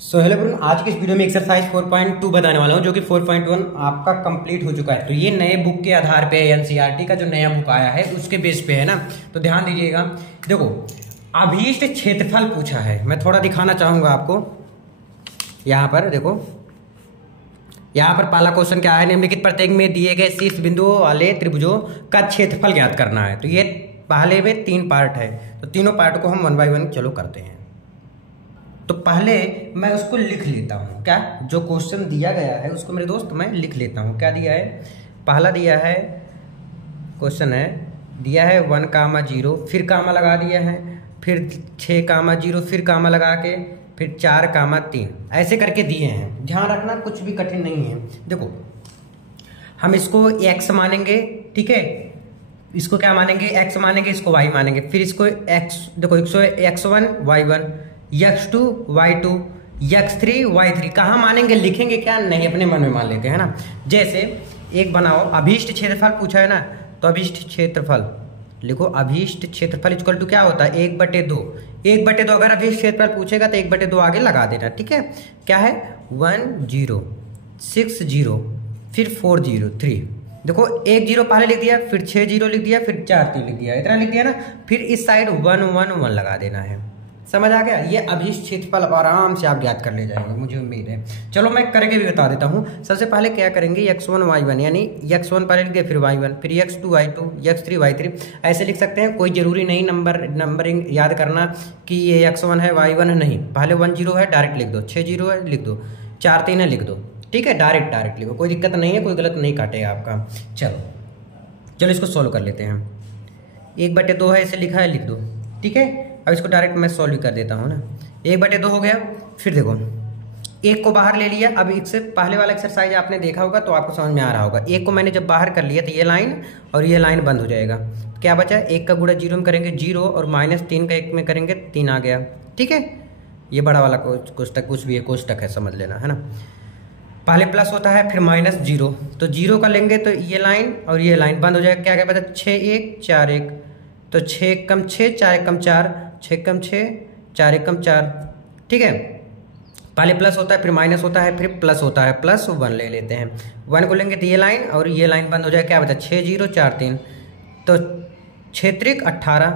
Hello bro, आज की इस वीडियो में एक्सरसाइज 4.2 बताने वाला हूं जो कि 4.1 आपका कंप्लीट हो चुका है। तो ये नए बुक के आधार पे एनसीईआरटी का जो नया बुक आया है उसके बेस पे है ना। तो ध्यान दीजिएगा, देखो अभीष्ट क्षेत्रफल पूछा है। मैं थोड़ा दिखाना चाहूंगा आपको। यहाँ पर देखो, यहाँ पर पहला क्वेश्चन क्या है, निम्नलिखित प्रत्येक में दिए गए शीर्ष बिंदुओं वाले त्रिभुजों का क्षेत्रफल ज्ञात करना है। तो ये पहले में 3 पार्ट है, तो तीनों पार्ट को हम 1 बाय 1 चलो करते हैं। तो पहले मैं उसको लिख लेता हूँ, क्या जो क्वेश्चन दिया गया है उसको मेरे दोस्त मैं लिख लेता हूँ। क्या दिया है, पहला दिया है क्वेश्चन है, दिया है 1,0, फिर कामा लगा दिया है, फिर 6,0, फिर कामा लगा के, फिर 4,3 ऐसे करके दिए हैं। ध्यान रखना कुछ भी कठिन नहीं है। देखो हम इसको x मानेंगे, ठीक है, इसको क्या मानेंगे, x मानेंगे, इसको y मानेंगे, फिर इसको x, देखो x1 y1, x2 y2, x3 y3 कहाँ मानेंगे, लिखेंगे क्या, नहीं अपने मन में मान लेते हैं ना। जैसे एक बनाओ, अभीष्ट क्षेत्रफल पूछा है ना, तो अभीष्ट क्षेत्रफल लिखो। अभीष्ट क्षेत्रफल इक्वल टू क्या होता है, 1/2। 1/2 अगर अभीष्ट क्षेत्रफल पूछेगा तो 1/2 आगे लगा देना, ठीक है। क्या है 1 0 6 0 फिर 4 0 3। देखो 1 0 पहले लिख दिया, फिर 6 0 लिख दिया, फिर 4 3 लिख दिया, इतना लिख दिया ना। फिर इस साइड 1 1 1 लगा देना है। समझ आ गया। ये अभीष्ट क्षेत्रफल आराम से आप ज्ञात कर ले जाएंगे, मुझे उम्मीद है। चलो मैं करके भी बता देता हूँ। सबसे पहले क्या करेंगे, x1 y1 यानी x1 पहले लिख दिया, फिर y1, फिर x2 y2, x3 y3 ऐसे लिख सकते हैं। कोई जरूरी नहीं नंबरिंग याद करना कि ये x1 है y1 है, नहीं। पहले 1 0 है डायरेक्ट लिख दो, 6 0 है लिख दो, 4 3 है लिख दो, ठीक है, डायरेक्ट लिखो, कोई दिक्कत नहीं है, कोई गलत नहीं काटेगा आपका। चलो इसको सोल्व कर लेते हैं। 1/2 है, इसे लिखा है, लिख दो, ठीक है। अब इसको डायरेक्ट मैं सॉल्व कर देता हूँ ना। 1/2 हो गया। फिर देखो 1 को बाहर ले लिया। अब इससे पहले वाला एक्सरसाइज आपने देखा होगा तो आपको समझ में आ रहा होगा। 1 को मैंने जब बाहर कर लिया तो ये लाइन और ये लाइन बंद हो जाएगा। क्या बचा, 1 का गुणा 0 में करेंगे 0 और -3 का 1 में करेंगे 3 आ गया, ठीक है। ये बड़ा वाला कोष्टक कुछ भी है, कोष्टक है, समझ लेना है ना। पहले प्लस होता है, फिर -0, तो 0 का लेंगे तो ये लाइन और ये लाइन बंद हो जाएगा। क्या क्या बचा, 6 1 4 1, तो 6 कम 6 4 कम 4, 6 कम 6 4 कम 4, ठीक है। पहले प्लस होता है, फिर माइनस होता है, फिर प्लस होता है, +1 ले लेते हैं। 1 को लेंगे तो ये लाइन और ये लाइन बंद हो जाएगा। क्या बचा, 6 0 4 3, तो 6 3 18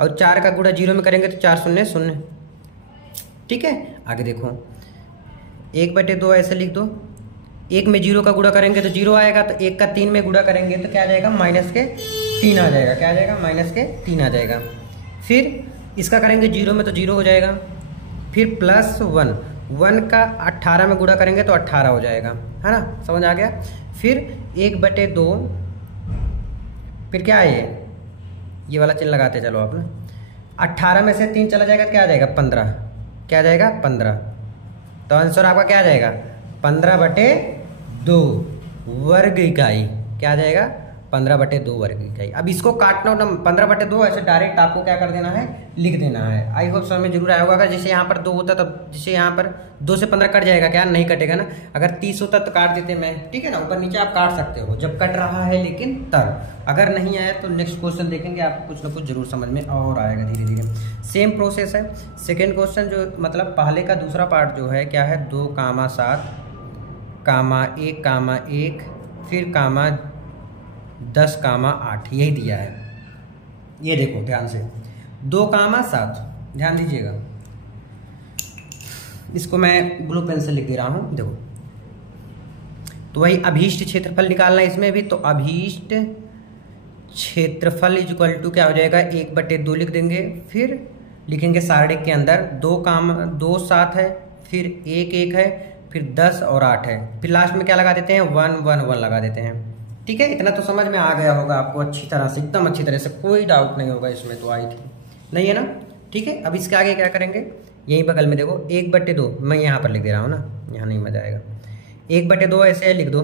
और 4 का गुणा 0 में करेंगे तो 4 0 0, ठीक है। आगे देखो 1/2 ऐसे लिख दो। 1 में 0 का गुणा करेंगे तो 0 आएगा, तो 1 का 3 में गुणा करेंगे तो क्या आ जाएगा, -3 आ जाएगा। क्या आ जाएगा, -3 आ जाएगा। फिर इसका करेंगे 0 में तो 0 हो जाएगा, फिर +1, 1 का 18 में गुणा करेंगे तो 18 हो जाएगा, है ना, समझ आ गया। फिर 1/2, फिर क्या है ये वाला चिन्ह लगाते चलो आप ना। 18 में से 3 चला जाएगा तो क्या आ जाएगा, 15। क्या आ जाएगा, 15। तो आंसर आपका क्या आ जाएगा, 15/2 वर्ग इकाई। क्या आ जाएगा, 15/2 वर्ग इकाई। अब इसको काटना ना, 15/2 ऐसे डायरेक्ट आपको क्या कर देना है, लिख देना है। आई होप समझ में जरूर आया होगा। जैसे यहाँ पर 2 होता तब, जैसे यहाँ पर 2 से 15 कट जाएगा, क्या नहीं कटेगा ना। अगर 30 होता तो काट देते मैं, ठीक है ना, ऊपर नीचे आप काट सकते हो जब कट रहा है, लेकिन तब अगर नहीं आया तो नेक्स्ट क्वेश्चन देखेंगे, आपको कुछ ना कुछ जरूर समझ में और आएगा धीरे धीरे। सेम प्रोसेस है। सेकेंड क्वेश्चन जो मतलब पहले का दूसरा पार्ट जो है, क्या है, 2,7, 1,1, फिर 10,8 यही दिया है। ये देखो ध्यान से, 2,7, ध्यान दीजिएगा, इसको मैं ब्लू पेन से लिख दे रहा हूं। देखो तो वही अभीष्ट क्षेत्रफल निकालना है इसमें भी। तो अभीष्ट क्षेत्रफल इक्वल टू क्या हो जाएगा, 1/2 लिख देंगे, फिर लिखेंगे सारणिक के अंदर 2 7 है, फिर 1 1 है, फिर 10 और 8 है, फिर लास्ट में क्या लगा देते हैं, 1 1 1 लगा देते हैं, ठीक है। इतना तो समझ में आ गया होगा आपको अच्छी तरह से, एकदम अच्छी तरह से, कोई डाउट नहीं होगा इसमें तो आई थी, नहीं है ना, ठीक है। अब इसके आगे क्या करेंगे, यही बगल में देखो 1/2 मैं यहाँ पर लिख दे रहा हूँ ना, यहाँ नहीं मजा आएगा। 1/2 ऐसे लिख दो।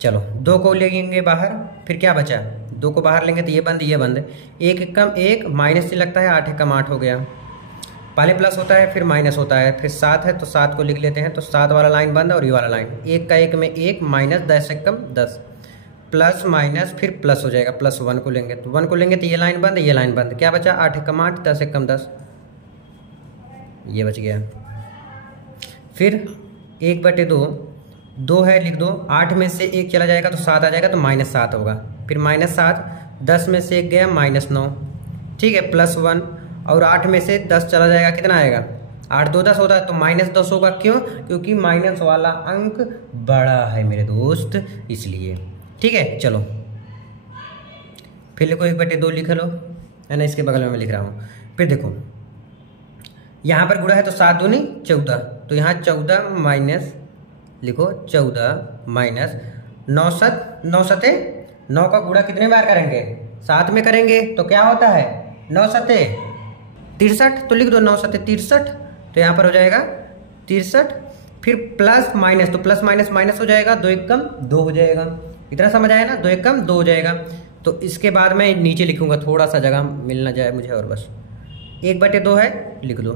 चलो 2 को लेंगे बाहर, फिर क्या बचा, 2 को बाहर लेंगे तो ये बंद, ये बंद, 1 कम 1 माइनस से लगता है, 8 कम 8 हो गया। पहले प्लस होता है, फिर माइनस होता है, फिर 7 है तो 7 को लिख लेते हैं, तो 7 वाला लाइन बंद और ये वाला लाइन, 1 का 1 में 1 माइनस 10 कम 10, प्लस माइनस फिर प्लस हो जाएगा, +1 को लेंगे तो 1 को लेंगे तो ये लाइन बंद, ये लाइन बंद। क्या बचा, 8 कम 8, 10 कम 10, ये बच गया। फिर 1/2, 2 है लिख दो, 8 में से 1 चला जाएगा तो 7 आ जाएगा, तो -7 होगा। फिर -7, 10 में से 1 गया -9, ठीक है, +1, और 8 में से 10 चला जाएगा, कितना आएगा, 8 2 10 होता है, तो -10 होगा। क्यों? क्योंकि माइनस वाला अंक बड़ा है मेरे दोस्त, इसलिए। ठीक है, चलो फिर लिखो 1/2 लिख लो, है ना, इसके बगल में मैं लिख रहा हूँ। फिर देखो यहाँ पर गुणा है तो 7 दूनी 14, तो यहाँ 14 माइनस लिखो 14 माइनस 9 7 9 सते 9 का गुणा कितने बार करेंगे, 7 में करेंगे, तो क्या होता है 9 सते 63, तो लिख दो 9 सते 63, तो यहाँ पर हो जाएगा 63। फिर प्लस माइनस, तो प्लस माइनस माइनस हो जाएगा, 2 1 कम 2 हो जाएगा, इतना समझ आया ना, 2 1 कम 2 हो जाएगा। तो इसके बाद मैं नीचे लिखूंगा, थोड़ा सा जगह मिलना जाए मुझे, और बस 1/2 है लिख लो।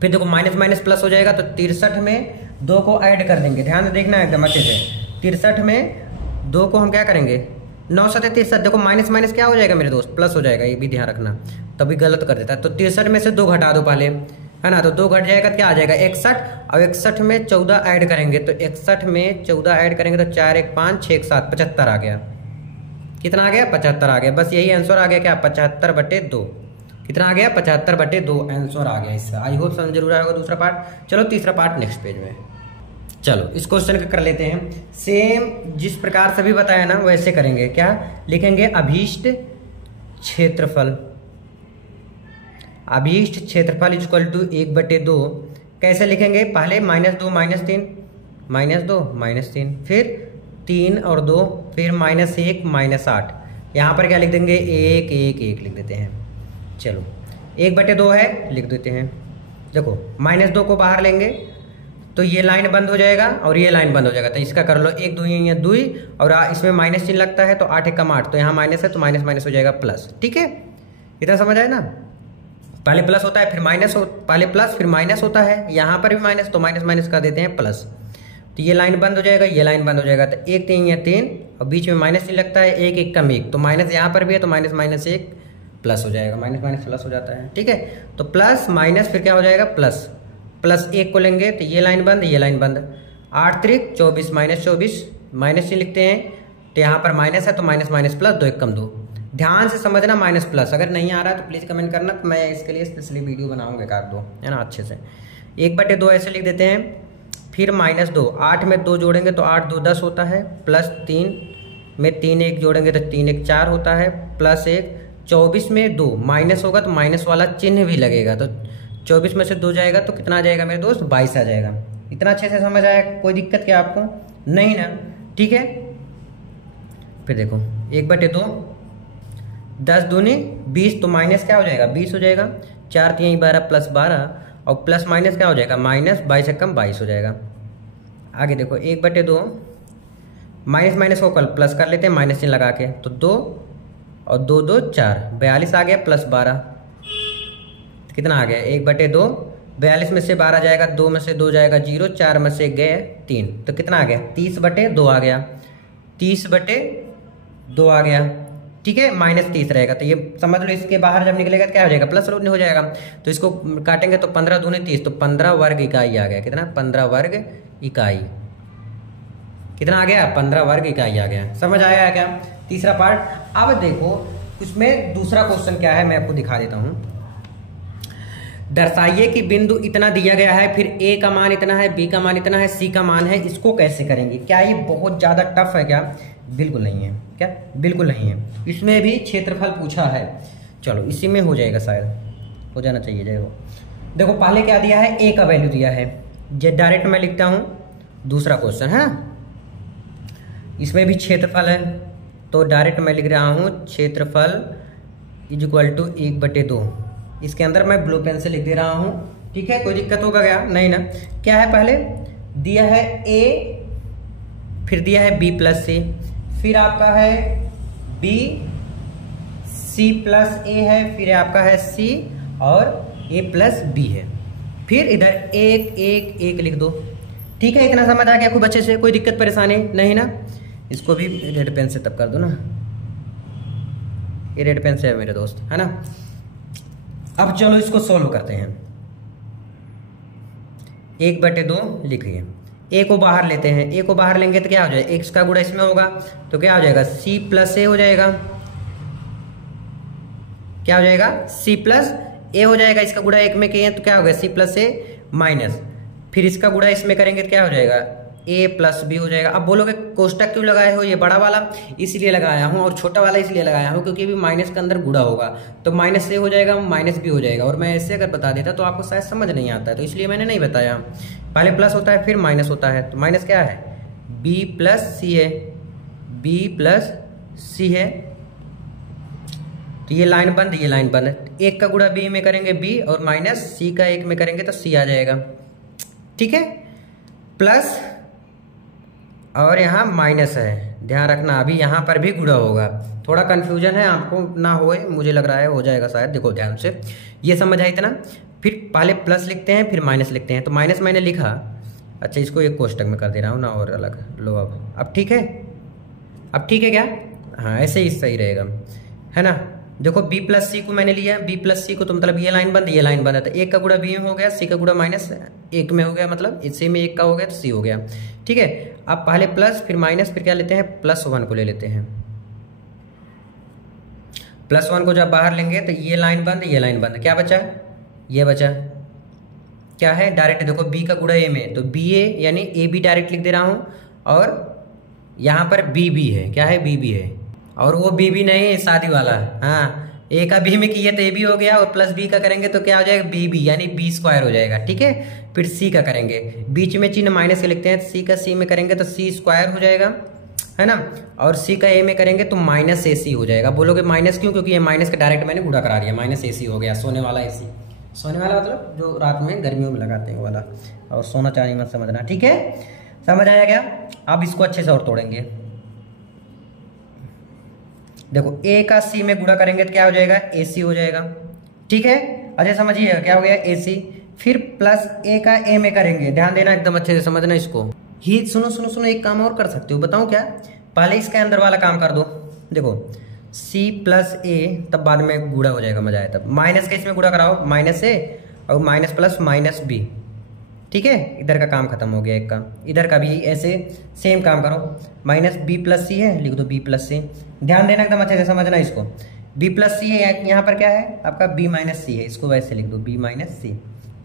फिर देखो माइनस माइनस प्लस हो जाएगा, तो 63 में 2 को ऐड कर देंगे, ध्यान से देखना एकदम अच्छे से। 63 में 2 को हम क्या करेंगे, 9 7 63, देखो माइनस माइनस क्या हो जाएगा मेरे दोस्त, प्लस हो जाएगा, ये भी ध्यान रखना, तभी गलत कर देता है। तो 63 में से 2 घटा दो पहले, है ना, तो 2 घट जाएगा, क्या आ जाएगा 61, और 61 में 14 ऐड करेंगे, तो 61 में 14 ऐड करेंगे तो 4 1 5 6 7 75 आ गया, कितना आ गया 75 आ गया, बस यही आंसर आ गया, क्या 75/2, कितना आ गया 75/2 आंसर आ गया इसका। आई होप समझ जरूर आएगा दूसरा पार्ट। चलो तीसरा पार्ट नेक्स्ट पेज में, चलो इस क्वेश्चन का कर लेते हैं। सेम जिस प्रकार से भी बताया ना वैसे करेंगे, क्या लिखेंगे, अभीष्ट क्षेत्रफल, अभीष्ट क्षेत्रफल इक्वल टू 1/2, कैसे लिखेंगे, पहले -2 -3 -2 -3, फिर 3 और 2, फिर -1 -8, यहाँ पर क्या लिख देंगे 1 1 1 लिख देते हैं। चलो 1/2 है लिख देते हैं, देखो -2 को बाहर लेंगे तो ये लाइन बंद हो जाएगा और ये लाइन बंद हो जाएगा, तो इसका कर लो 1 2 या 2, और इसमें माइनस चिन्ह लगता है तो 8 1 कम 8, तो यहाँ माइनस है तो माइनस माइनस हो जाएगा प्लस। ठीक है, इतना समझ आए ना, पहले प्लस होता है फिर माइनस पहले प्लस फिर माइनस होता है, यहाँ पर भी माइनस, तो माइनस माइनस कर देते हैं प्लस, तो ये लाइन बंद हो जाएगा, ये लाइन बंद हो जाएगा, तो 1 3 या 3 और बीच में माइनस चिन्ह लगता है, 1 1 कम 1, तो माइनस यहाँ पर भी है तो माइनस माइनस 1 प्लस हो जाएगा, माइनस माइनस प्लस हो जाता है। ठीक है, तो प्लस माइनस फिर क्या हो जाएगा प्लस, प्लस 1 को लेंगे तो ये लाइन बंद ये लाइन बंद, 8 3 24 -24 माइनस चिन्ह लिखते हैं, तो यहाँ पर माइनस है तो माइनस माइनस प्लस, 2 1 कम 2, ध्यान से समझना माइनस प्लस, अगर नहीं आ रहा तो प्लीज़ कमेंट करना, तो मैं इसके लिए स्पेशली वीडियो बनाऊंगा एक आध दो, है ना, अच्छे से। 1/2 ऐसे लिख देते हैं, फिर -2, 8 में 2 जोड़ेंगे तो 8 2 10 होता है, प्लस 3 में 3 1 जोड़ेंगे तो 3 1 4 होता है, प्लस 1, 24 में 2 माइनस होगा तो माइनस वाला चिन्ह भी लगेगा, तो 24 में से 2 जाएगा तो कितना आ जाएगा मेरे दोस्त 22 आ जाएगा। इतना अच्छे से समझ आया, कोई दिक्कत क्या आपको, नहीं ना, ठीक है। फिर देखो 1/2, 10 दूनी 20, तो माइनस क्या हो जाएगा 20 हो जाएगा, 4 3 12 प्लस 12, और प्लस माइनस क्या हो जाएगा माइनस, 22 से कम 22 हो जाएगा। आगे देखो 1/2, माइनस माइनस को कल प्लस कर लेते हैं माइनस चिन्ह लगा के, तो 2 और 2 2 4 42 आ गया, प्लस 12 कितना आ गया 1/2, 42 में से 12 जाएगा, 2 में से 2 जाएगा 0, 4 में से गए 3, तो कितना आ गया 30/2 आ गया, 30/2 आ गया। ठीक है, -30 रहेगा, तो ये समझ लो इसके बाहर जब निकलेगा तो क्या हो जाएगा प्लस हो जाएगा, तो इसको काटेंगे तो 15 दूनी 30, तो 15 वर्ग इकाई आ गया, कितना 15 वर्ग इकाई, कितना आ गया 15 वर्ग इकाई आ गया। समझ आया है क्या तीसरा पार्ट। अब देखो उसमें दूसरा क्वेश्चन क्या है मैं आपको दिखा देता हूं। दर्शाइए कि बिंदु इतना दिया गया है, फिर ए का मान इतना है, बी का मान इतना है, सी का मान है, इसको कैसे करेंगे। क्या ये बहुत ज्यादा टफ है क्या? बिल्कुल नहीं है। क्या? बिल्कुल नहीं है। इसमें भी क्षेत्रफल पूछा है, चलो इसी में हो जाएगा, शायद हो जाना चाहिए। देखो देखो पहले क्या दिया है, ए का वैल्यू दिया है, जे डायरेक्ट मैं लिखता हूं दूसरा क्वेश्चन है, इसमें भी क्षेत्रफल है, तो डायरेक्ट मैं लिख रहा हूं क्षेत्रफल इज इक्वल टू 1/2। इसके अंदर मैं ब्लू पेन से लिख दे रहा हूं, ठीक है, कोई दिक्कत होगा क्या? नहीं ना। क्या है, पहले दिया है ए, फिर दिया है बी प्लस सी, फिर आपका है बी, सी प्लस ए है, फिर आपका है सी और ए प्लस बी है, फिर इधर एक एक एक लिख दो। ठीक है, इतना समझ आ गया खूब अच्छे से, कोई दिक्कत परेशानी नहीं ना। इसको भी रेड पेन से तब कर दो ना, ये रेड पेन से है मेरे दोस्त, है ना। अब चलो इसको सॉल्व करते हैं। 1/2 लिखिए। ए को बाहर लेते हैं, ए को बाहर लेंगे तो क्या हो जाएगा, एक्स का गुणा इसमें होगा तो क्या हो जाएगा, सी प्लस ए हो जाएगा। क्या हो जाएगा, सी प्लस ए हो जाएगा। इसका गुणा एक में किए हैं तो क्या हो गया, सी प्लस ए माइनस, फिर इसका गुणा इसमें करेंगे तो क्या हो जाएगा, ए प्लस बी हो जाएगा। अब बोलोगे कोष्टक क्यों लगाए हो, ये बड़ा वाला इसलिए लगाया हूँ और छोटा वाला इसलिए लगाया हूँ क्योंकि भी माइनस के अंदर गुणा होगा तो माइनस ए हो जाएगा, माइनस बी हो जाएगा। और मैं ऐसे अगर बता देता तो आपको शायद समझ नहीं आता है, तो इसलिए मैंने नहीं बताया। पहले प्लस होता है फिर माइनस होता है, तो माइनस क्या है, बी प्लस सी है, बी प्लस सी है। तो ये लाइन बंद, ये लाइन बंद। एक का गुणा बी में करेंगे बी और माइनस सी का एक में करेंगे तो सी आ जाएगा। ठीक है, प्लस और यहाँ माइनस है, ध्यान रखना अभी यहाँ पर भी गुणा होगा। थोड़ा कंफ्यूजन है, आपको ना होए, मुझे लग रहा है हो जाएगा शायद। देखो ध्यान से, ये समझ आया इतना। फिर पहले प्लस लिखते हैं फिर माइनस लिखते हैं, तो माइनस मैंने लिखा, अच्छा इसको एक कोष्टक में कर दे रहा हूँ ना और अलग लो। अब ठीक है, अब ठीक है क्या, हाँ ऐसे ही सही रहेगा, है ना। देखो बी प्लस सी को मैंने लिया, बी प्लस सी को तो मतलब ये लाइन बंद, ये लाइन बंद है, तो एक का गुणा बी में हो गया, सी का गुणा माइनस एक में हो गया, मतलब सी में एक का हो गया तो सी हो गया। ठीक है, अब पहले प्लस फिर माइनस फिर क्या लेते हैं, +1 को ले लेते हैं। +1 को जब बाहर लेंगे तो ये लाइन बंद, ये लाइन बंद, क्या बचा, ये बचा, क्या है, डायरेक्ट देखो बी का गुणा ए में तो बी ए यानी ए बी डायरेक्ट लिख दे रहा हूँ, और यहाँ पर बी बी है, क्या है, बी बी है, और वो बी बी नहीं शादी वाला, हाँ ए का बी में किए तो ए बी हो गया, और प्लस बी का करेंगे तो क्या हो जाएगा, बी बी यानी बी स्क्वायर हो जाएगा। ठीक है, फिर सी का करेंगे, बीच में चिन्ह माइनस के लिखते हैं, सी का सी में करेंगे तो सी स्क्वायर हो जाएगा, है ना, और सी का ए में करेंगे तो माइनस ए सी हो जाएगा। बोलोगे माइनस क्यों, क्योंकि ये माइनस का डायरेक्ट मैंने गुणा करा दिया, माइनस ए सी हो गया, सोने वाला ए सी, सोने वाला मतलब जो रात में गर्मियों में लगाते हैं वाला, और सोना चांदी मत समझना। ठीक है, समझ आया क्या। अब इसको अच्छे से और तोड़ेंगे। देखो ए का सी में गुणा करेंगे तो क्या हो जाएगा, ए सी हो जाएगा। ठीक है, अच्छा समझिए क्या हो गया, ए सी, फिर प्लस ए का ए में करेंगे, ध्यान देना एकदम अच्छे से समझना इसको। ही सुनो सुनो सुनो, एक काम और कर सकते हो, बताऊं क्या, पहले इसके अंदर वाला काम कर दो। देखो सी प्लस ए, तब बाद में गुणा हो जाएगा, मजा आया तब। माइनस के इसमें गुणा कराओ, माइनस ए और माइनस प्लस माइनस बी। ठीक है, इधर का काम खत्म हो गया एक का, इधर का भी ऐसे सेम काम करो, माइनस बी प्लस सी है, लिख दो बी प्लस सी। ध्यान देना एकदम अच्छे से समझना इसको, बी प्लस सी है, यहाँ पर क्या है आपका बी माइनस सी है, इसको वैसे लिख दो बी माइनस सी।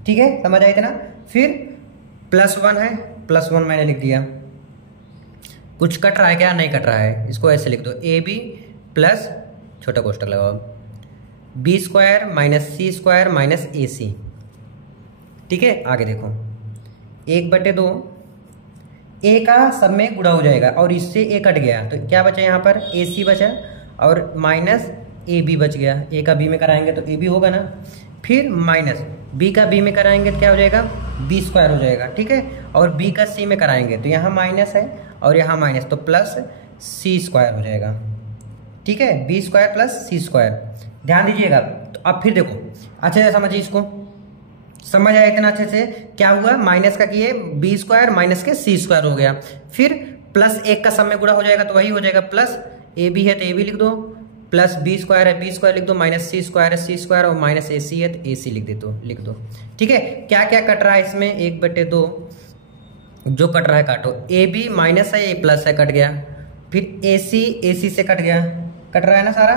ठीक है, समझ आए इतना। फिर +1 है, +1 मैंने लिख दिया। कुछ कट रहा है क्या, नहीं कट रहा है, इसको ऐसे लिख दो ए बी प्लस छोटा कोष्टक लगाओ, बी स्क्वायर माइनस सी स्क्वायर माइनस ए सी। ठीक है, आगे देखो 1/2 ए का सब में गुणा हो जाएगा और इससे ए कट गया तो क्या बचा यहाँ पर, ए सी बचा और माइनस ए बी बच गया। ए का बी में कराएंगे तो ए बी होगा ना, फिर माइनस बी का बी में कराएंगे तो क्या हो जाएगा, बी स्क्वायर हो जाएगा। ठीक है, और बी का सी में कराएंगे तो यहाँ माइनस है और यहाँ माइनस, तो प्लस सी स्क्वायर हो जाएगा। ठीक है, बी स्क्वायर प्लस सी स्क्वायर, ध्यान दीजिएगा। तो अब फिर देखो अच्छे से समझिए इसको, समझ आया इतना अच्छे से। क्या हुआ, माइनस का किए बी स्क्वायर माइनस के सी स्क्वायर हो गया, फिर प्लस एक का सब में गुणा हो जाएगा तो वही हो जाएगा, प्लस ए बी है तो ए बी लिख दो, प्लस बी स्क्वायर है बी स्क्वायर लिख दो, माइनस सी स्क्वायर है सी स्क्वायर और माइनस ए सी है तो ए सी लिख दो। ठीक है, क्या क्या कट रहा है इसमें, 1/2 जो कट रहा है काटो, ए बी माइनस है, ए प्लस है कट गया, फिर ए सी से कट गया, कट रहा है ना सारा,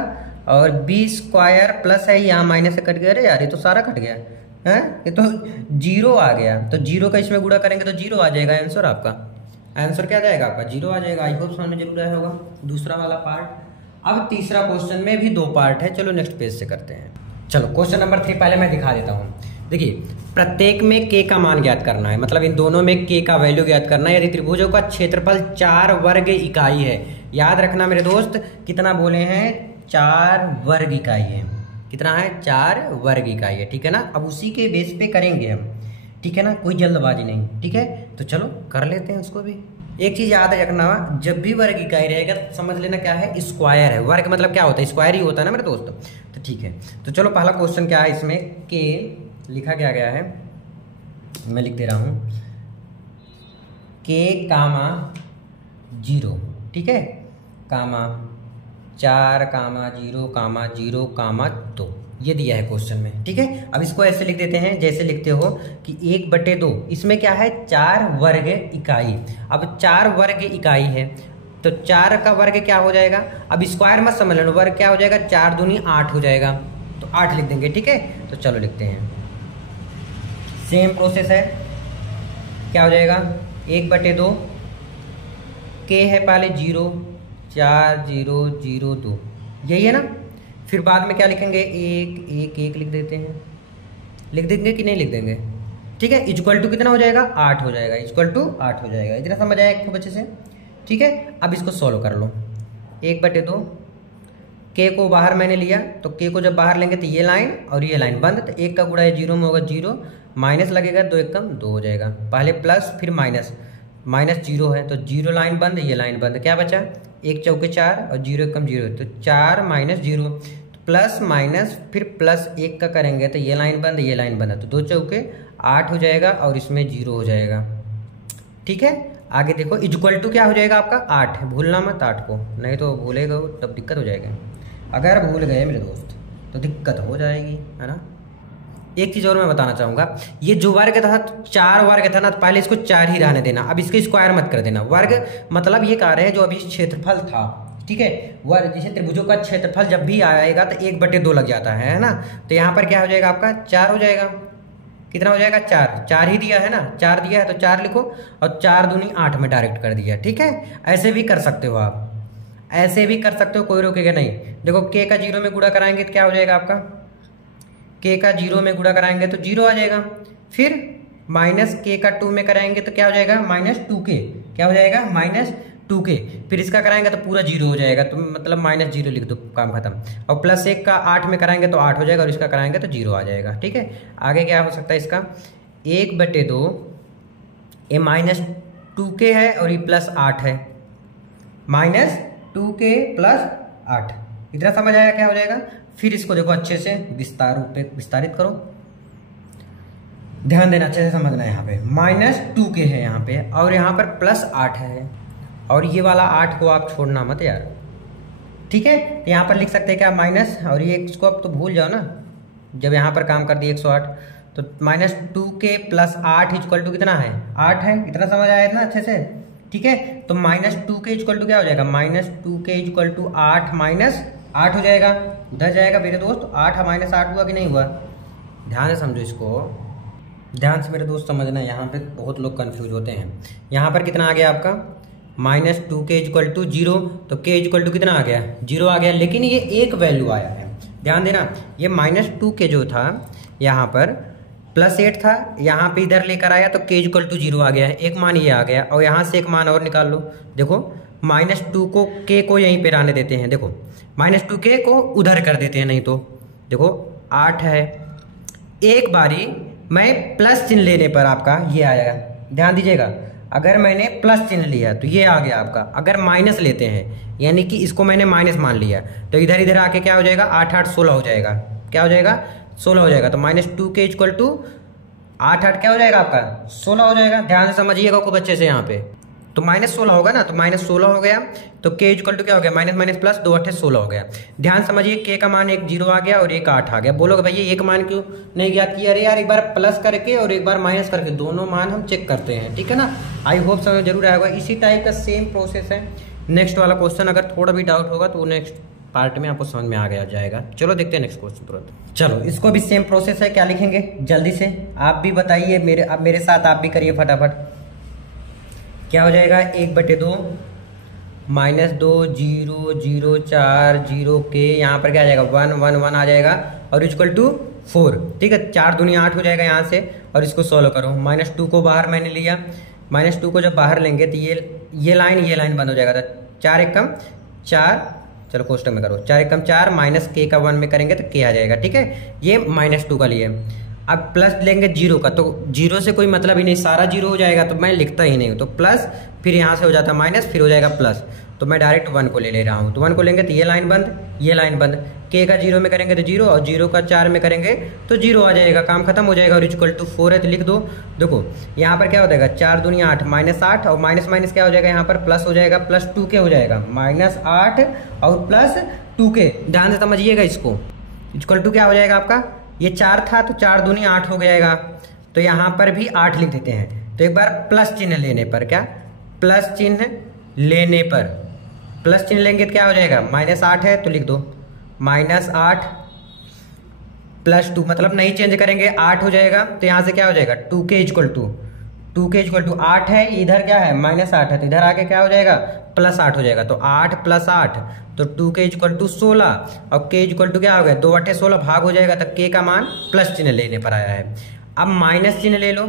और बी स्क्वायर प्लस है यहाँ माइनस से कट गया। अरे यार ये तो सारा कट गया है, ये तो 0 आ गया, तो 0 का इसमें गुणा करेंगे तो 0 आ जाएगा आंसर आपका। आंसर क्या जाएगा आपका, 0 आ जाएगा। आई होप समझ में जरूर आया होगा दूसरा वाला पार्ट। अब तीसरा क्वेश्चन में भी 2 पार्ट है, चलो नेक्स्ट पेज से करते हैं। चलो क्वेश्चन नंबर 3 पहले मैं दिखा देता हूँ। देखिए प्रत्येक में के का मान ज्ञात करना है, मतलब इन दोनों में के का वैल्यू ज्ञात करना है। यदि त्रिभुजों का क्षेत्रफल 4 वर्ग इकाई है, याद रखना मेरे दोस्त, कितना बोले हैं, 4 वर्ग इकाई है। कितना है, 4 वर्ग इकाई है। ठीक है ना, अब उसी के बेस पे करेंगे हम, ठीक है ना, कोई जल्दबाजी नहीं। ठीक है, तो चलो कर लेते हैं उसको भी। एक चीज याद रखना, जब भी वर्ग इकाई रहेगा तो समझ लेना क्या है, स्क्वायर है। वर्ग मतलब क्या होता है, स्क्वायर ही होता है ना मेरे दोस्त। तो ठीक है, तो चलो पहला क्वेश्चन क्या है, इसमें के लिखा क्या गया है, मैं लिख दे रहा हूं, के कामा 0। ठीक है, कामा 4 कामा 0 कामा 0 कामा 2। ये दिया है क्वेश्चन में, ठीक है। अब इसको ऐसे लिख देते हैं जैसे लिखते हो कि 1/2, इसमें क्या है 4 वर्ग इकाई। अब 4 वर्ग इकाई है तो 4 का वर्ग क्या हो जाएगा, अब स्क्वायर मत समझ लेना, वर्ग क्या हो जाएगा 4 दूनी 8 हो जाएगा, तो 8 लिख देंगे, ठीक है। तो चलो लिखते हैं, सेम प्रोसेस है, क्या हो जाएगा 1/2 के है पहले 0 4 0 0 2, यही है ना। फिर बाद में क्या लिखेंगे 1 1 1 लिख देते हैं, लिख देंगे कि नहीं लिख देंगे, ठीक है। इक्वल टू कितना हो जाएगा 8 हो जाएगा, इक्वल टू 8 हो जाएगा। इतना समझ आया खूब अच्छे से, ठीक है। अब इसको सॉल्व कर लो, 1/2 के को बाहर मैंने लिया, तो के को जब बाहर लेंगे तो ये लाइन और ये लाइन बंद, तो 1 का गुणा ये 0 में होगा 0, माइनस लगेगा 2 1 कम 2 हो जाएगा, पहले प्लस फिर माइनस, माइनस 0 है तो 0 लाइन बंद, ये लाइन बंद, क्या बचा 1 चौके 4 और 0 1 कम 0, तो 4 माइनस 0, तो प्लस माइनस फिर प्लस 1 का करेंगे तो ये लाइन बंद ये लाइन बंद, तो 2 चौके 8 हो जाएगा और इसमें 0 हो जाएगा, ठीक है। आगे देखो इक्वल टू क्या हो जाएगा आपका 8 है, भूलना मत 8 को, नहीं तो भूलेगा तब दिक्कत हो जाएगी। अगर भूल गए मेरे दोस्त तो दिक्कत हो जाएगी, है ना। एक चीज़ और मैं बताना चाहूँगा, ये जो वर्ग था 4 वर्ग था ना, तो पहले इसको 4 ही रहने देना, अब इसके स्क्वायर मत कर देना। वर्ग मतलब ये कह रहे हैं जो अभी क्षेत्रफल था, ठीक है। वर्ग जैसे त्रिभुजों का क्षेत्रफल जब भी आएगा तो 1/2 लग जाता है ना, तो यहाँ पर क्या हो जाएगा आपका 4 हो जाएगा, कितना हो जाएगा 4 ही दिया है ना, 4 दिया है तो 4 लिखो, और 4 दूनी 8 में डायरेक्ट कर दिया, ठीक है। ऐसे भी कर सकते हो आप, ऐसे भी कर सकते हो, कोई रोकेगा नहीं। देखो के का 0 में गुणा कराएंगे तो क्या हो जाएगा आपका, के का 0 में गुणा कराएंगे तो 0 आ जाएगा, फिर माइनस के का 2 में कराएंगे तो क्या हो जाएगा -2k, क्या हो जाएगा -2k, फिर इसका कराएंगे तो पूरा 0 हो जाएगा, तो मतलब -0 लिख दो, काम खत्म। और प्लस 1 का 8 में कराएंगे तो 8 हो जाएगा, और इसका कराएंगे तो 0 आ जाएगा, ठीक है। आगे क्या हो सकता है इसका 1/2, ये -2k है और ये +8 है, -2k + 8, इतना समझ आया क्या हो जाएगा। फिर इसको देखो अच्छे से विस्तारित करो, ध्यान देना अच्छे से समझना है। यहाँ पे -2k है यहाँ पे, और यहाँ पर +8 है, और ये वाला 8 को आप छोड़ना मत यार, ठीक है। तो यहाँ पर लिख सकते हैं क्या माइनस, और ये इसको अब तो भूल जाओ ना, जब यहाँ पर काम कर दिए 108, तो -2k + 8 इक्वल टू कितना है 8 है, इतना समझ आया इतना अच्छे से, ठीक है। तो -2k इक्वल टू क्या हो जाएगा, -2k इक्वल टू 8 -8 हो जाएगा, उधर जाएगा मेरे दोस्त, 8 -8 हुआ कि नहीं हुआ। ध्यान से समझो इसको, ध्यान से मेरे दोस्त समझना, यहाँ पे बहुत लोग कंफ्यूज होते हैं। यहाँ पर कितना आ गया आपका -2k इक्वल टू 0, तो k इक्वल टू कितना आ गया 0 आ गया, लेकिन ये एक वैल्यू आया है, ध्यान देना। ये -2k जो था यहाँ पर +8 था, यहाँ पे इधर लेकर आया तो k इक्वल टू 0 आ गया है, एक मान ये आ गया, और यहाँ से एक मान और निकाल लो। देखो -2 को k को यहीं पे रहने देते हैं, देखो -2k को उधर कर देते हैं, नहीं तो देखो 8 है, एक बारी मैं प्लस चिन्ह लेने पर आपका ये आएगा, ध्यान दीजिएगा। अगर मैंने प्लस चिन्ह लिया तो ये आ गया आपका, अगर माइनस लेते हैं यानी कि इसको मैंने माइनस मान लिया तो इधर इधर आके क्या हो जाएगा 8 8 16 हो जाएगा, क्या हो जाएगा 16 हो जाएगा। तो -2k इक्वल टू 8 8 क्या हो जाएगा आपका 16 हो जाएगा। ध्यान से समझिएगा खूब अच्छे से यहाँ पे, तो -16 होगा ना, तो -16 हो गया, तो k इक्वल टू क्या हो गया माइनस प्लस 2 8 16 हो गया। ध्यान समझिए k का मान एक 0 आ गया और एक 8 आ गया। बोलोगे भैया एक मान क्यों नहीं ज्ञात किया, अरे यार एक बार प्लस करके और एक बार माइनस करके दोनों मान हम चेक करते हैं, ठीक है ना। आई होप समझ जरूर आएगा, इसी टाइप का सेम प्रोसेस है। नेक्स्ट वाला क्वेश्चन अगर थोड़ा भी डाउट होगा तो नेक्स्ट पार्ट में आपको समझ में आ गया जाएगा। चलो देखते हैं नेक्स्ट क्वेश्चन तुरंत। चलो इसको भी सेम प्रोसेस है, क्या लिखेंगे जल्दी से आप भी बताइए, मेरे साथ आप भी करिए फटाफट। क्या हो जाएगा 1/2 -2 0 0 4 0 के, यहाँ पर क्या आ जाएगा 1 1 1 आ जाएगा और इक्वल टू 4, ठीक है। 4 दूनी 8 हो जाएगा यहाँ से, और इसको सॉल्व करो। -2 को बाहर मैंने लिया, -2 को जब बाहर लेंगे तो ये लाइन बंद हो जाएगा, तो 4 1 कम 4, चलो कोष्टक में करो 4 1 कम 4 माइनस k का 1 में करेंगे तो k आ जाएगा, ठीक है। ये -2 का लिए, अब प्लस लेंगे 0 का, तो 0 से कोई मतलब ही नहीं, सारा 0 हो जाएगा तो मैं लिखता ही नहीं हूँ, तो प्लस फिर यहाँ से हो जाता है माइनस, फिर हो जाएगा प्लस, तो मैं डायरेक्ट 1 को ले रहा हूँ। तो 1 को लेंगे तो ये लाइन बंद ये लाइन बंद, k का 0 में करेंगे तो 0 और 0 का 4 में करेंगे तो 0 आ जाएगा, काम खत्म हो जाएगा। और इक्वल टू 4 है तो लिख दो। देखो यहाँ पर क्या हो जाएगा 4 दूनी 8 -8 और माइनस क्या हो जाएगा यहाँ पर प्लस हो जाएगा, +2k हो जाएगा, -8 और +2k। ध्यान से समझिएगा इसको, इक्वल टू क्या हो जाएगा आपका, ये 4 था तो 4 दूनी 8 हो जाएगा, तो यहाँ पर भी 8 लिख देते हैं। तो एक बार प्लस चिन्ह लेने पर, क्या प्लस चिन्ह लेने पर, प्लस चिन्ह लेंगे तो क्या हो जाएगा, -8 है तो लिख दो -8 प्लस 2, मतलब नहीं चेंज करेंगे 8 हो जाएगा। तो यहाँ से क्या हो जाएगा 2k इक्वल टू 8 है, इधर क्या है -8 है, तो इधर आके क्या हो जाएगा +8 हो जाएगा। तो 8 + 8 तो 2k इक्वल टू 16 और k इक्वल टू क्या हो गया 2/16 भाग हो जाएगा, तो k का मान प्लस चिन्ह लेने पर आया है। अब माइनस चिन्ह ले लो,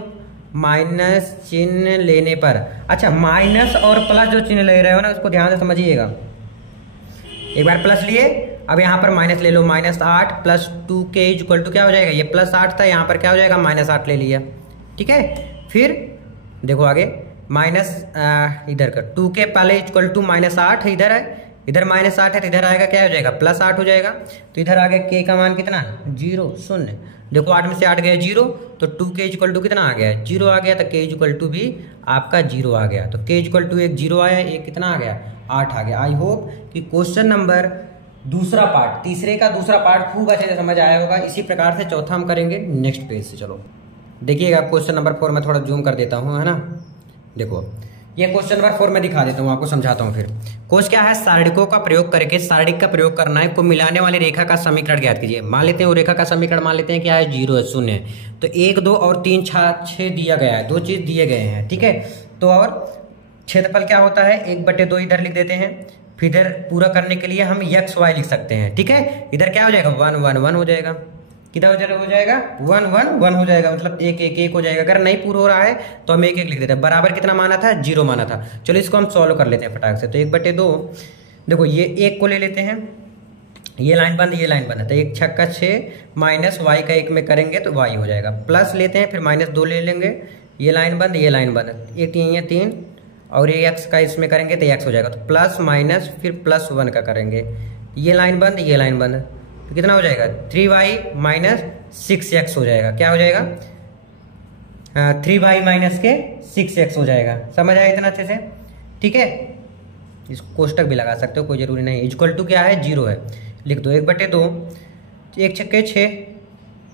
माइनस चिन्ह लेने पर, अच्छा माइनस और प्लस जो चिन्ह ले रहे हो ना उसको ध्यान से समझिएगा। एक बार प्लस लिए, अब यहाँ पर माइनस ले लो, -8 प्लस 2k इक्वल टू क्या हो जाएगा, ये +8 था, यहाँ पर क्या हो जाएगा -8 ले लिया, ठीक है। फिर देखो आगे माइनस इधर का 2k पहले इक्वल टू -8 इधर है, इधर -8 है तो इधर आएगा क्या हो जाएगा +8 हो जाएगा। तो इधर आगे k का मान कितना 0 0, देखो 8 में से 8 गया 0, तो 2k इक्वल टू कितना आ गया 0 आ गया, तो k इक्वल टू भी आपका 0 आ गया। तो k इक्वल टू एक 0 आया, एक कितना आ गया 8 आ गया। आई होप कि क्वेश्चन नंबर दूसरा पार्ट, तीसरे का दूसरा पार्ट खूब अच्छे से समझ आया होगा। इसी प्रकार से चौथा हम करेंगे नेक्स्ट पेज से। चलो देखिएगा क्वेश्चन नंबर 4 में थोड़ा जूम कर देता हूँ, है ना। देखो ये क्वेश्चन नंबर 4 में दिखा देता हूँ, आपको समझाता हूँ। फिर क्वेश्चन क्या है, सारणिकों का प्रयोग करके सारणिक का प्रयोग करना है, को मिलाने वाली रेखा का समीकरण ज्ञात कीजिए। मान लेते हैं वो रेखा का समीकरण मान लेते हैं क्या है 0 0 है, तो 1 2 और 3 6 दिया गया है, 2 चीज दिए गए हैं, ठीक है। तो और क्षेत्रफल क्या होता है 1/2 इधर लिख देते हैं, फिर इधर पूरा करने के लिए हम x y लिख सकते हैं, ठीक है। इधर क्या हो जाएगा 1 1 1 हो जाएगा, कितना हो जाएगा 1 1 1 हो जाएगा, मतलब 1 1 1 हो जाएगा। अगर नहीं पूरा हो रहा है तो हम 1 1 लिख देते हैं। बराबर कितना माना था 0 माना था। चलो इसको हम सॉल्व कर लेते हैं फटाक से। तो 1/2, देखो ये 1 को ले लेते हैं, ये लाइन बंद ये लाइन बंद है, तो 1 6 6 माइनस y का 1 में करेंगे तो y हो जाएगा। प्लस लेते हैं, फिर -2 ले लेंगे, ये लाइन बंद ये लाइन बंद, ये 3 और ये x का इसमें करेंगे तो x हो जाएगा। तो प्लस माइनस फिर +1 का करेंगे, ये लाइन बंद ये लाइन बंद, तो कितना हो जाएगा 3y माइनस 6x हो जाएगा। क्या हो जाएगा 3y माइनस के 6x हो जाएगा। समझ आया इतना अच्छे से, ठीक है। इस कोष्टक भी लगा सकते हो, कोई जरूरी नहीं। इक्वल टू क्या है 0 है, लिख दो 1/2, 1 6 6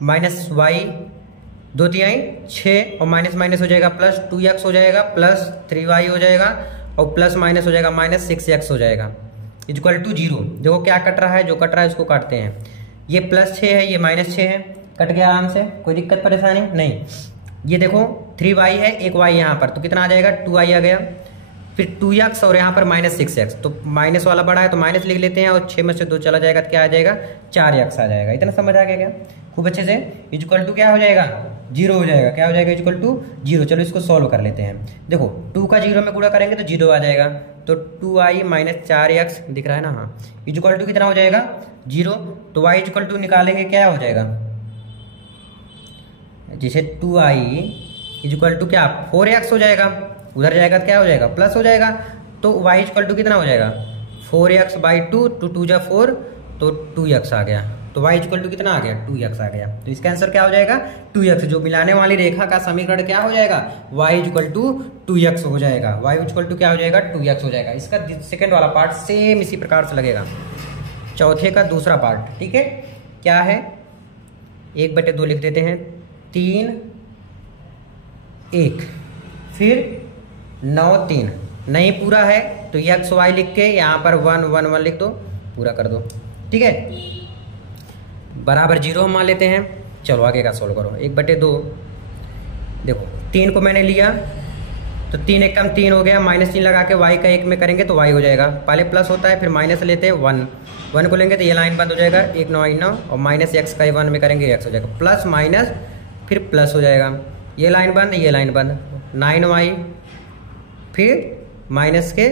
माइनस y 2 3 6 और माइनस माइनस हो जाएगा प्लस 2x हो जाएगा, प्लस 3y हो जाएगा और प्लस माइनस हो जाएगा -6x हो जाएगा, इक्वल टू 0। देखो क्या कट रहा है, जो कट रहा है उसको काटते हैं। ये +6 है, ये -6 है, कट गया आराम से, कोई दिक्कत परेशानी नहीं। ये देखो 3y है, एक y यहाँ पर, तो कितना आ जाएगा 2y आ गया, फिर 2x और यहाँ पर -6x, तो माइनस वाला बड़ा है तो माइनस लिख लेते हैं, और 6 में से 2 चला जाएगा तो क्या आ जाएगा 4x आ जाएगा। इतना समझ आ गया क्या खूब अच्छे से। इक्वल टू क्या हो जाएगा 0 हो जाएगा, क्या हो जाएगा इक्वल टू 0। चलो इसको सॉल्व कर लेते हैं। देखो 2 का 0 में गुणा करेंगे तो 0 आ जाएगा, तो 2y माइनस 4x दिख रहा है ना, हाँ, इक्वल टू कितना हो जाएगा 0। तो y इक्वल टू निकालेंगे क्या हो जाएगा, जैसे 2y इक्वल टू क्या 4x हो जाएगा, उधर जाएगा तो क्या हो जाएगा प्लस हो जाएगा। तो y इक्वल टू कितना हो जाएगा 4x/2, 2 2 जा 4 तो 2x आ गया। तो y इक्वल टू कितना आ गया 2x आ गया। तो इसका आंसर क्या हो जाएगा 2x। जो मिलाने वाली रेखा का समीकरण क्या हो जाएगा y इक्वल टू 2x हो जाएगा, y इक्वल टू क्या हो जाएगा 2x हो जाएगा। इसका सेकंड वाला पार्ट सेम इसी प्रकार से लगेगा। चौथे का दूसरा पार्ट, ठीक है, क्या है 1/2 लिख देते हैं, 3 1 फिर 9 3, नहीं पूरा है तो x y लिख के यहाँ पर 1 1 1 लिख दो, पूरा कर दो, ठीक है। बराबर 0 मान लेते हैं। चलो आगे का सोल्व करो। 1/2, देखो 3 को मैंने लिया तो 3 1 कम 3 हो गया, माइनस चिन्ह लगा के y का 1 में करेंगे तो y हो जाएगा। पहले प्लस होता है, फिर माइनस लेते हैं 1 को लेंगे तो ये लाइन बंद हो जाएगा, 1 9 9 और माइनस x का 1 में करेंगे x हो जाएगा, प्लस माइनस फिर प्लस हो जाएगा, ये लाइन बंद ये लाइन बंद, 9y फिर माइनस के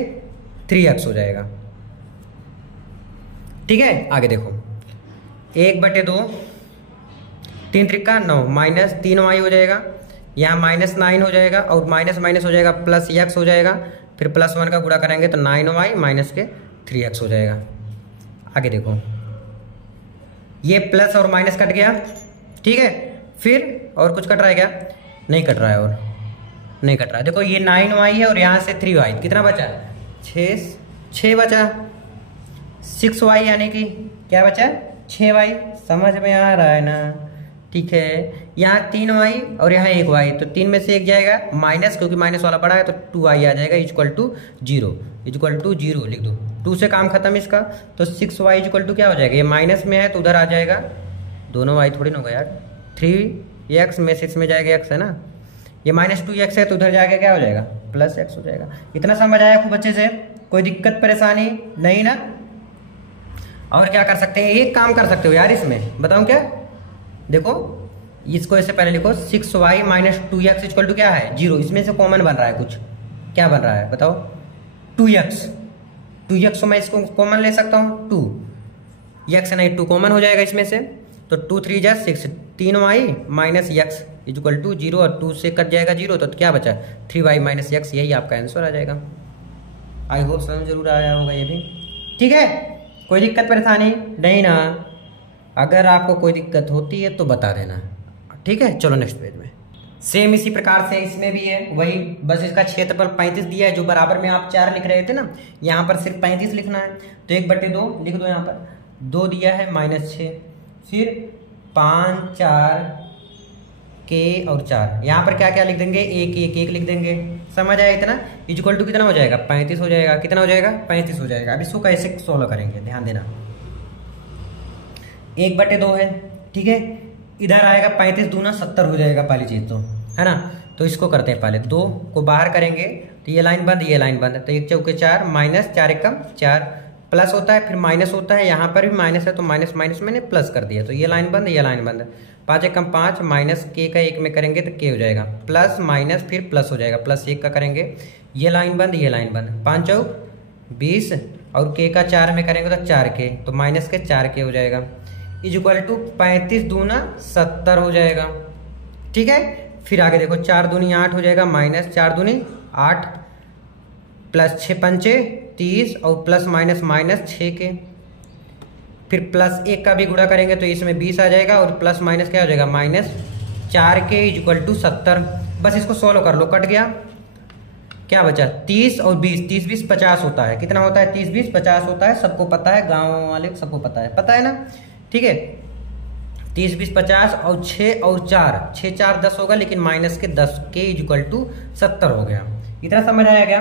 3x हो जाएगा, ठीक है। आगे देखो 1/2, 3 त्रिका 9 माइनस 3y हो जाएगा, यहाँ -9 हो जाएगा और माइनस माइनस हो जाएगा प्लस x हो जाएगा, फिर +1 का गुणा करेंगे तो 9y माइनस के 3x हो जाएगा। आगे देखो ये प्लस और माइनस कट गया, ठीक है। फिर और कुछ कट रहा है क्या, नहीं कट रहा है, और नहीं कट रहा है। देखो ये 9y है और यहाँ से 3y, कितना बचा 6 बचा, 6y यानी कि क्या बचा 6y, समझ में आ रहा है ना? ठीक है, यहाँ 3y और यहाँ 1y, तो 3 में से 1 जाएगा माइनस, क्योंकि माइनस वाला बड़ा है तो 2y आ जाएगा इक्वल टू 0 लिख दो। 2 से काम खत्म इसका, तो 6y इक्वल टू क्या हो जाएगा? ये माइनस में है तो उधर आ जाएगा, दोनों y थोड़ी ना होगा यार, 3x में 6 में जाएगा x है ना, ये -2x है तो उधर जाके क्या हो जाएगा? प्लस x हो जाएगा। इतना समझ आया खूब अच्छे से? कोई दिक्कत परेशानी नहीं ना? और क्या कर सकते हैं, एक काम कर सकते हो यार इसमें, बताऊं क्या? देखो इसको ऐसे पहले लिखो, 6y - 2x इक्वल टू क्या है? 0। इसमें से कॉमन बन रहा है कुछ, क्या बन रहा है बताओ? 2x को मैं इसको कॉमन ले सकता हूँ, 2 x नहीं 2 कॉमन हो जाएगा इसमें से, तो 2 3 जा 6, 3y - x इक्वल टू 0, और 2 से कट जाएगा 0 तो क्या बचा? 3y - x, यही आपका आंसर आ जाएगा। आई होप समझ जरूर आया होगा ये भी। ठीक है, कोई दिक्कत परेशानी नहीं ना? अगर आपको कोई दिक्कत होती है तो बता देना। ठीक है, चलो नेक्स्ट पेज में। सेम इसी प्रकार से इसमें भी है वही, बस इसका क्षेत्रफल 35 दिया है, जो बराबर में आप 4 लिख रहे थे ना, यहाँ पर सिर्फ 35 लिखना है, तो 1/2 लिख दो। यहाँ पर 2 दिया है -6, फिर 5 4 के और 4, यहाँ पर क्या क्या लिख देंगे? 1 1 1 लिख देंगे। समझ आया इतना? इक्वल टू कितना हो जाएगा? 35 हो जाएगा। कितना हो जाएगा? 35 हो जाएगा। अब इसको कैसे सोल्व करेंगे ध्यान देना, 1/2 है, ठीक है, इधर आएगा 35 दूना 70 हो जाएगा पहली चीज तो, है ना? तो इसको करते हैं, पहले 2 को बाहर करेंगे तो ये लाइन बंद, ये लाइन बंद, तो 1 चौके 4 -4 एकम 4, प्लस होता है फिर माइनस होता है, यहाँ पर भी माइनस है तो माइनस माइनस मैंने प्लस कर दिया, तो ये लाइन बंद, ये लाइन बंद। 5 एकम 5 माइनस के का 1 में करेंगे तो के हो जाएगा, प्लस माइनस फिर प्लस हो जाएगा, +1 का करेंगे, ये लाइन बंद, ये लाइन बंद। 5 चौक 20 और के का 4 में करेंगे तो 4 के, तो माइनस के 4 के हो जाएगा, इक्वल टू 35 दूना 70 हो जाएगा। ठीक है, फिर आगे देखो 4 दूनी 8 हो जाएगा, -4 दूनी 8, +6 पंचे 30 और प्लस माइनस माइनस 6 के, फिर +1 का भी गुणा करेंगे तो इसमें 20 आ जाएगा, और प्लस माइनस क्या हो जाएगा? -4 के इक्वल टू 70। बस इसको सोल्व कर लो, कट गया, क्या बचा? 30 और 20, 30 20 50 होता है। कितना होता है? 30 20 50 होता है, सबको पता है, गाँव वाले को सबको पता है ना? ठीक है, 30 20 50 और 6 और 4, 6 4 10 होगा, लेकिन माइनस के 10 के इक्वल टू 70 हो गया। इतना समझ आया क्या?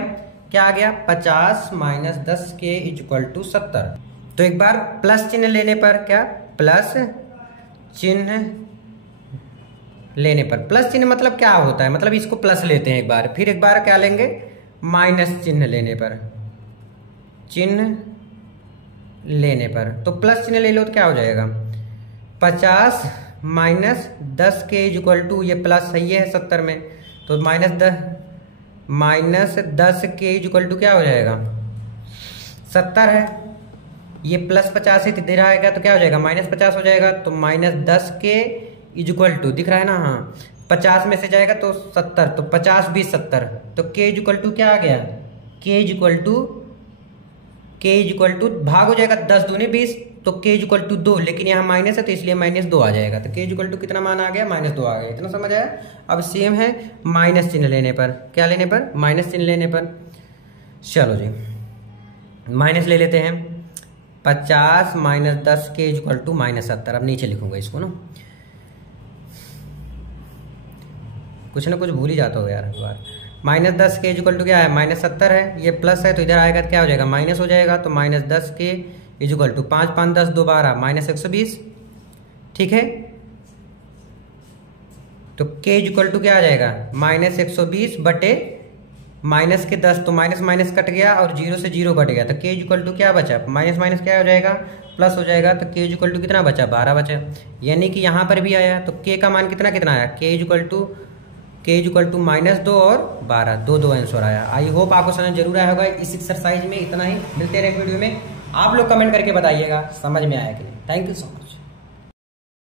क्या आ गया? 50 - 10 के इक्वल टू 70। तो एक बार प्लस चिन्ह लेने पर, क्या प्लस चिन्ह लेने पर, प्लस चिन्ह मतलब क्या होता है? मतलब इसको प्लस लेते हैं एक बार, फिर एक बार क्या लेंगे? माइनस चिन्ह लेने पर, चिन्ह लेने पर, तो प्लस चिन्ह ले लो तो क्या हो जाएगा? 50 - 10 के इक्वल टू, ये प्लस है, ये है 70 में, तो -10 के इक्वल टू क्या हो जाएगा? 70 है, ये +50 ही इधर आएगा तो क्या हो जाएगा? -50 हो जाएगा, तो -10 के इक्वल टू, दिख रहा है ना? हाँ, 50 में से जाएगा तो 70, तो 50 20 70, तो के इक्वल टू क्या आ गया? के इक्वल टू भाग हो जाएगा, 10 दूनी 20, तो के इक्वल टू 2, लेकिन यहाँ माइनस है तो इसलिए -2 आ जाएगा, तो के इक्वल टू कितना मान आ गया? -2 आ गया। इतना समझ आया? अब सेम है माइनस चिन्ह लेने पर, क्या लेने पर? माइनस चिन्ह लेने पर। चलो जी, माइनस ले लेते हैं, 50 - 10 के इक्वल टू -70। अब नीचे लिखूंगा इसको ना, कुछ ना कुछ भूल ही जाता हो यार एक बार। -10 के इक्वल टू क्या है? -70 है, ये प्लस है तो इधर आएगा तो क्या हो जाएगा? माइनस हो जाएगा, तो -10 के इक्वल टू 5 5 10 2 12 -120। ठीक है, तो के इक्वल टू क्या आ जाएगा? -120 बटे माइनस के 10, तो माइनस माइनस कट गया और 0 से 0 कट गया, तो के इक्वल टू क्या बचा? माइनस माइनस क्या हो जाएगा? प्लस हो जाएगा, तो के इक्वल टू कितना बचा? 12 बचा, यानी कि यहाँ पर भी आया, तो के का मान कितना कितना आया? के इक्वल टू -2 और 12, 2 आंसर आया। आई होप आपको समझ जरूर आया होगा इस एक्सरसाइज में। इतना ही, मिलते रहे वीडियो में। आप लोग कमेंट करके बताइएगा समझ में आया कि नहीं। Thank you so much.